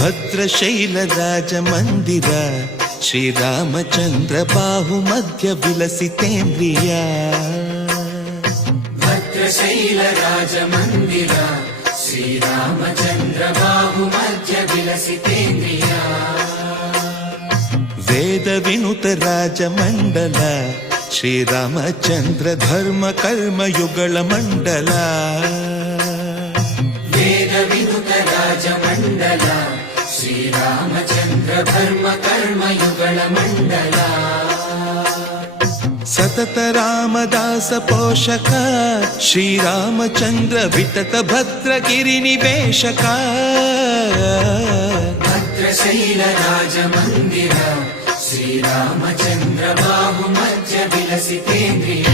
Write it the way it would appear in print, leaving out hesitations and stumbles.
ಭದ್ರಶೈಲ ರಾಜ ಮಂದಿರ ಶ್ರೀರಾಮಚಂದ್ರ ಬಾಹು ಮಧ್ಯ ವಿಲಸಿತೇಂದ್ರಿಯ ಭದ್ರಶೈಲ ರಾಜ ಮಂದಿರ ಶ್ರೀರಾಮಚಂದ್ರ ಬಾಹು ಮಧ್ಯ ವಿಲಸಿತೇಂದ್ರಿಯ ವೇದ ವಿನುತ ರಾಜ ಮಂಡಲ ಶ್ರೀರಾಮಚಂದ್ರ ಧರ್ಮ ಕರ್ಮಯುಗಳ ಮಂಡಲ ವೇದ ವಿನುತ ರಾಜ ಮಂಡಲ ಶ್ರೀರಾಮಚಂದ್ರ ಧರ್ಮ ಕರ್ಮಯುಗಳ ಮಂಡಲ ಸತತ ರಾಮದಾಸ ಪೋಷಕ ಶ್ರೀರಾಮಚಂದ್ರ ವಿತತ ಭದ್ರಗಿರಿ ನಿವೇಶಕ ಭದ್ರಶೈಲ ರಾಜ ಮಂದಿರ ಶ್ರೀರಾಮಚಂದ್ರ ಬಾಹು ಮಧ್ಯ ವಿಲಸಿತೇಂದ್ರಿಯ